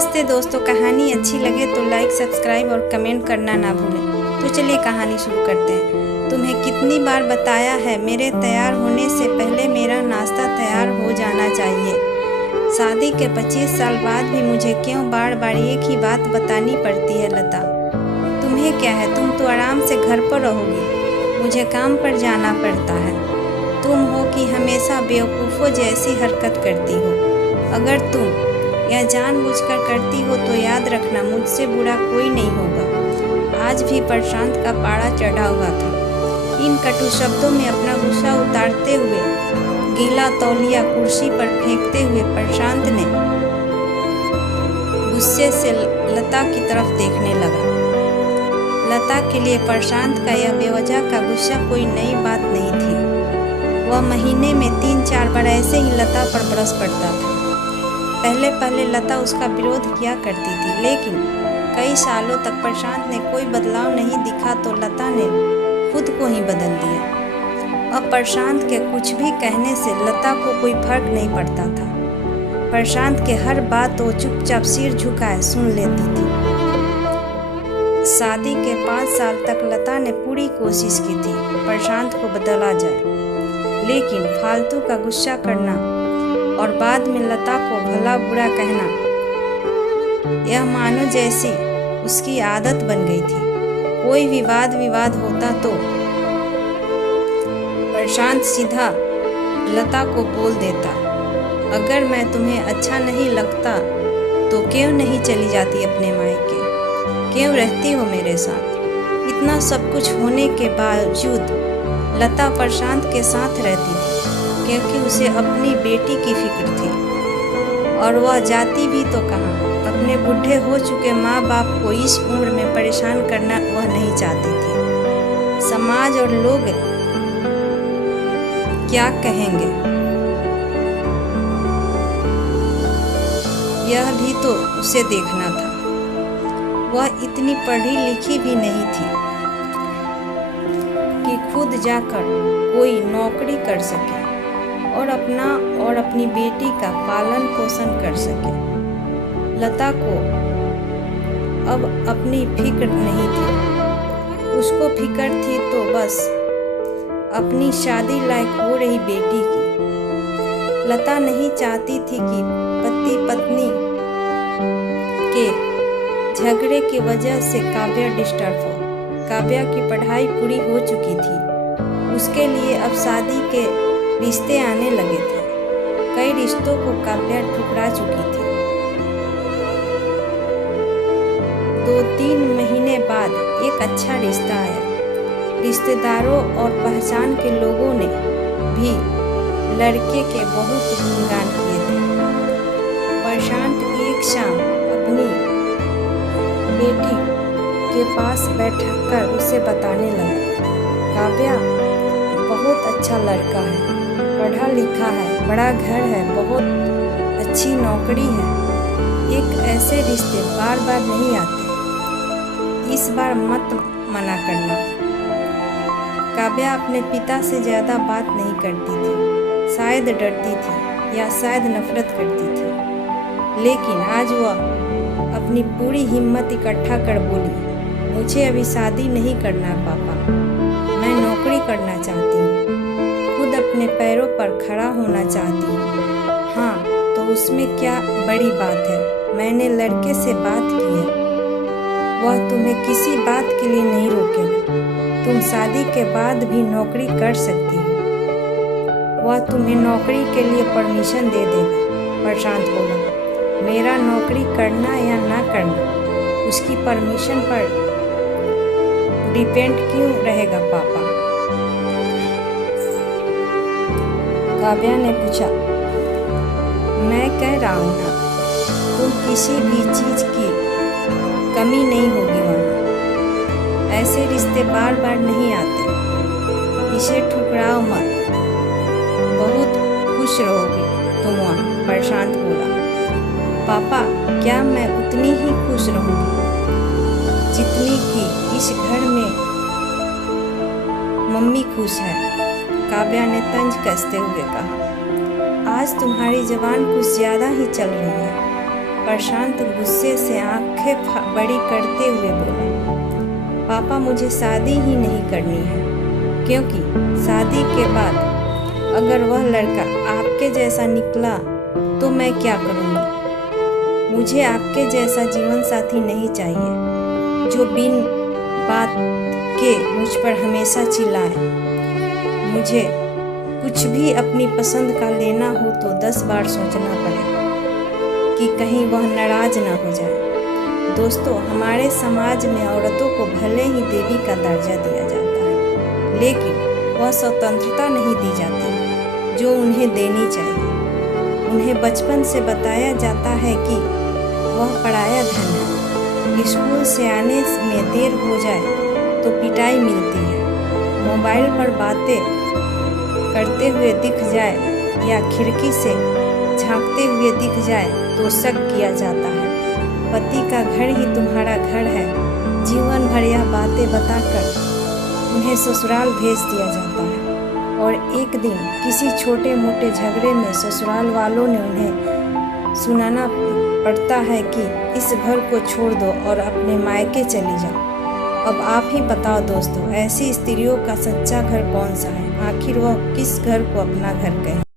नमस्ते दोस्तों, कहानी अच्छी लगे तो लाइक, सब्सक्राइब और कमेंट करना ना भूलें। तो चलिए कहानी शुरू करते हैं। तुम्हें कितनी बार बताया है, मेरे तैयार होने से पहले मेरा नाश्ता तैयार हो जाना चाहिए। शादी के 25 साल बाद भी मुझे क्यों बार बार एक ही बात बतानी पड़ती है लता? तुम्हें क्या है, तुम तो आराम से घर पर रहोगी, मुझे काम पर जाना पड़ता है। तुम हो कि हमेशा बेवकूफ़ों जैसी हरकत करती हो। अगर तुम यह जानबूझकर करती हो तो याद रखना, मुझसे बुरा कोई नहीं होगा। आज भी प्रशांत का पारा चढ़ा हुआ था। इन कटु शब्दों में अपना गुस्सा उतारते हुए, गीला तौलिया कुर्सी पर फेंकते हुए प्रशांत ने गुस्से से लता की तरफ देखने लगा। लता के लिए प्रशांत का यह बेवजह का गुस्सा कोई नई बात नहीं थी। वह महीने में 3-4 बार ऐसे ही लता पर बरस पड़ता था। पहले लता उसका विरोध किया करती थी, लेकिन कई सालों तक प्रशांत ने कोई बदलाव नहीं दिखा तो लता ने खुद को ही बदल दिया। अब प्रशांत के कुछ भी कहने से लता को कोई फर्क नहीं पड़ता था। प्रशांत के हर बात वो चुपचाप सिर झुकाए सुन लेती थी। शादी के 5 साल तक लता ने पूरी कोशिश की थी प्रशांत को बदला जाए, लेकिन फालतू का गुस्सा करना और बाद में लता को भला बुरा कहना, यह मानो जैसी उसकी आदत बन गई थी। कोई विवाद होता तो प्रशांत सीधा लता को बोल देता, अगर मैं तुम्हें अच्छा नहीं लगता तो क्यों नहीं चली जाती अपने मायके, क्यों रहती हो मेरे साथ? इतना सब कुछ होने के बावजूद लता प्रशांत के साथ रहती थी, क्योंकि उसे अपनी बेटी की फिक्र थी। और वह जाती भी तो कहाँ, अपने बूढ़े हो चुके माँ बाप को इस उम्र में परेशान करना वह नहीं चाहती थी। समाज और लोग क्या कहेंगे, यह भी तो उसे देखना था। वह इतनी पढ़ी लिखी भी नहीं थी कि खुद जाकर कोई नौकरी कर सके और अपना और अपनी बेटी का पालन पोषण कर सके। लता को अब अपनी फिक्र नहीं थी। उसको फिक्र थी तो बस अपनी शादी लायक हो रही बेटी की। लता नहीं चाहती थी कि पति पत्नी के झगड़े की वजह से काव्या डिस्टर्ब हो। काव्या की पढ़ाई पूरी हो चुकी थी, उसके लिए अब शादी के रिश्ते आने लगे थे। कई रिश्तों को काव्या ठुकरा चुकी थी। 2-3 महीने बाद एक अच्छा रिश्ता आया। रिश्तेदारों और पहचान के लोगों ने भी लड़के के बहुत गुणगान किए थे। प्रशांत एक शाम अपनी बेटी के पास बैठकर उसे बताने लगा, काव्या बहुत अच्छा लड़का है, पढ़ा लिखा है, बड़ा घर है, बहुत अच्छी नौकरी है। एक ऐसे रिश्ते बार बार नहीं आते, इस बार मत मना करना। काव्या अपने पिता से ज़्यादा बात नहीं करती थी, शायद डरती थी या शायद नफरत करती थी, लेकिन आज वह अपनी पूरी हिम्मत इकट्ठा कर बोली, मुझे अभी शादी नहीं करना पापा, मैं नौकरी करना चाहती हूँ, खुद अपने पैरों पर खड़ा होना चाहती हूँ। हाँ, तो उसमें क्या बड़ी बात है? मैंने लड़के से बात की है, वह तुम्हें किसी बात के लिए नहीं रोकेगा। तुम शादी के बाद भी नौकरी कर सकती हो, वह तुम्हें नौकरी के लिए परमिशन दे देगा। प्रशांत बोला, मेरा नौकरी करना या ना करना उसकी परमिशन पर डिपेंड क्यों रहेगा पापा? काव्या ने पूछा, मैं कह रहा हूँ ना, तुम किसी भी चीज़ की कमी नहीं होगी वहाँ। ऐसे रिश्ते बार बार नहीं आते, इसे ठुकराओ मत, बहुत खुश रहोगी तुम वहाँ। प्रशांत बोला, पापा क्या मैं उतनी ही खुश रहूँगी जितनी कि इस घर में मम्मी खुश है? काव्या ने तंज कसते हुए कहा, आज तुम्हारी जबान कुछ ज़्यादा ही चल रही है। प्रशांत गुस्से से आंखें बड़ी करते हुए बोला, पापा मुझे शादी ही नहीं करनी है, क्योंकि शादी के बाद अगर वह लड़का आपके जैसा निकला तो मैं क्या करूँगी। मुझे आपके जैसा जीवन साथी नहीं चाहिए जो बिन बात के मुझ पर हमेशा चिल्लाए। मुझे कुछ भी अपनी पसंद का लेना हो तो 10 बार सोचना पड़े कि कहीं वह नाराज ना हो जाए। दोस्तों, हमारे समाज में औरतों को भले ही देवी का दर्जा दिया जाता है, लेकिन वह स्वतंत्रता नहीं दी जाती जो उन्हें देनी चाहिए। उन्हें बचपन से बताया जाता है कि वह पराया धन है। स्कूल से आने में देर हो जाए तो पिटाई मिलती है। मोबाइल पर बातें करते हुए दिख जाए या खिड़की से झांकते हुए दिख जाए तो शक किया जाता है। पति का घर ही तुम्हारा घर है, जीवन भर यह बातें बताकर उन्हें ससुराल भेज दिया जाता है। और एक दिन किसी छोटे मोटे झगड़े में ससुराल वालों ने उन्हें सुनाना पड़ता है कि इस घर को छोड़ दो और अपने मायके चली जाओ। अब आप ही बताओ दोस्तों, ऐसी स्त्रियों का सच्चा घर कौन सा है? आखिर वह किस घर को अपना घर कहे?